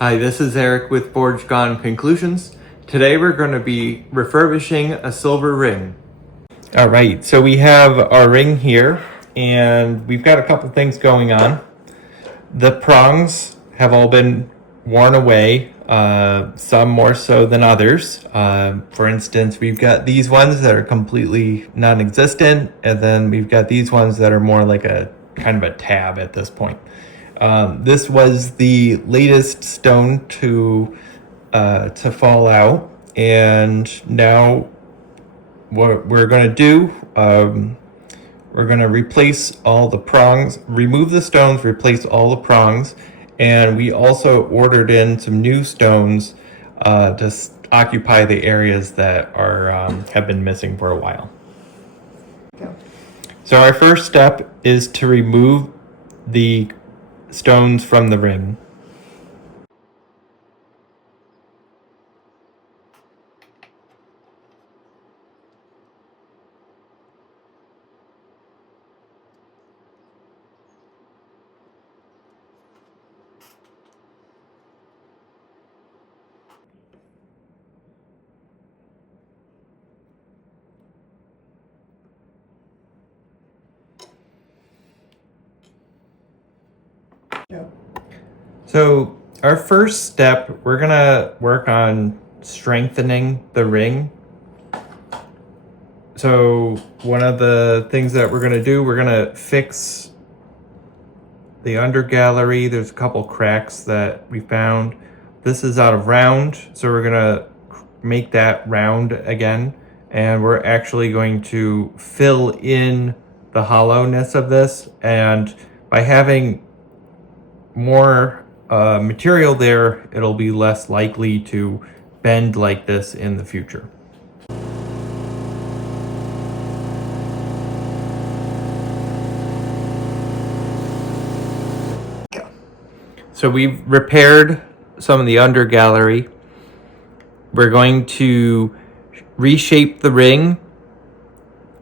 Hi, this is Eric with Forge Gone Conclusions. Today we're going to be refurbishing a silver ring. All right, so we have our ring here and we've got a couple things going on. The prongs have all been worn away, some more so than others. For instance, we've got these ones that are completely non-existent, and then we've got these ones that are more like a kind of a tab at this point. This was the latest stone to fall out, and now what we're going to do, we're going to replace all the prongs, remove the stones, replace all the prongs, and we also ordered in some new stones to occupy the areas that are have been missing for a while. So our first step is to remove the stones from the ring. So our first step, we're gonna work on strengthening the ring. So one of the things that we're gonna do, we're gonna fix the under gallery. There's a couple cracks that we found. This is out of round, so we're gonna make that round again. And we're actually going to fill in the hollowness of this. And by having more material there, it'll be less likely to bend like this in the future. So we've repaired some of the under gallery. We're going to reshape the ring,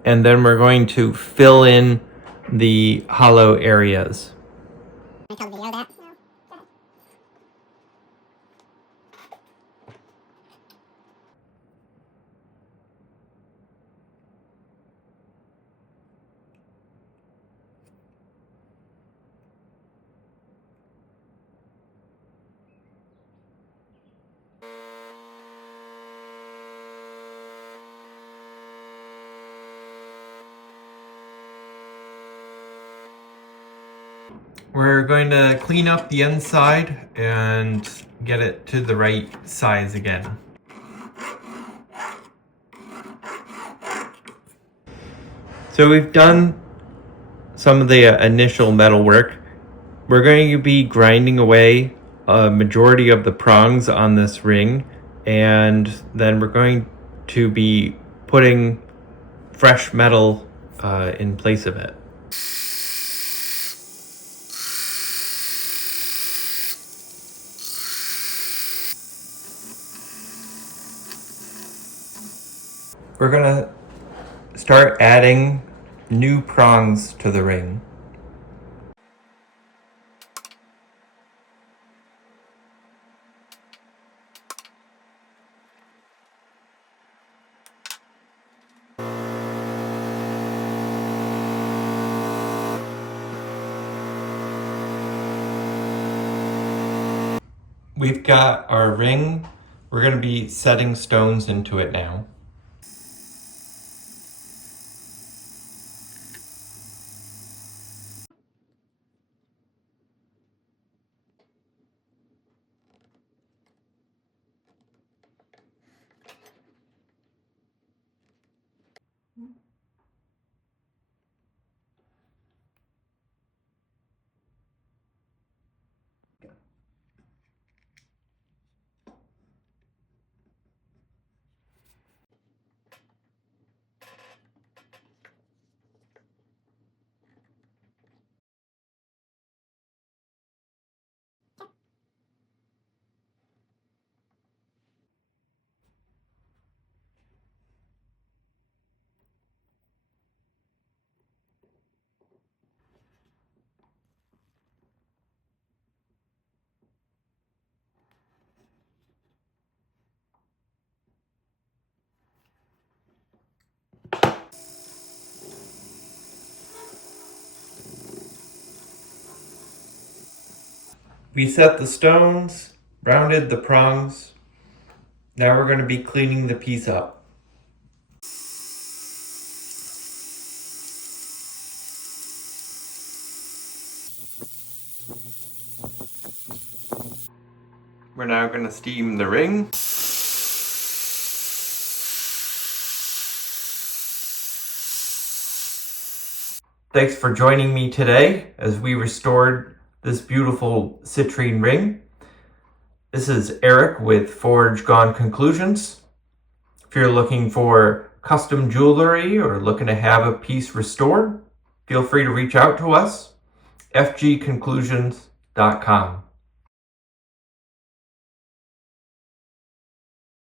and then we're going to fill in the hollow areas. We're going to clean up the inside and get it to the right size again. So we've done some of the initial metal work. We're going to be grinding away a majority of the prongs on this ring, and then we're going to be putting fresh metal in place of it. We're gonna start adding new prongs to the ring. We've got our ring. We're going to be setting stones into it now. We set the stones, rounded the prongs. Now we're going to be cleaning the piece up. We're now going to steam the ring. Thanks for joining me today as we restored this beautiful citrine ring. This is Eric with Forge Gone Conclusions. If you're looking for custom jewelry or looking to have a piece restored, feel free to reach out to us, fgconclusions.com.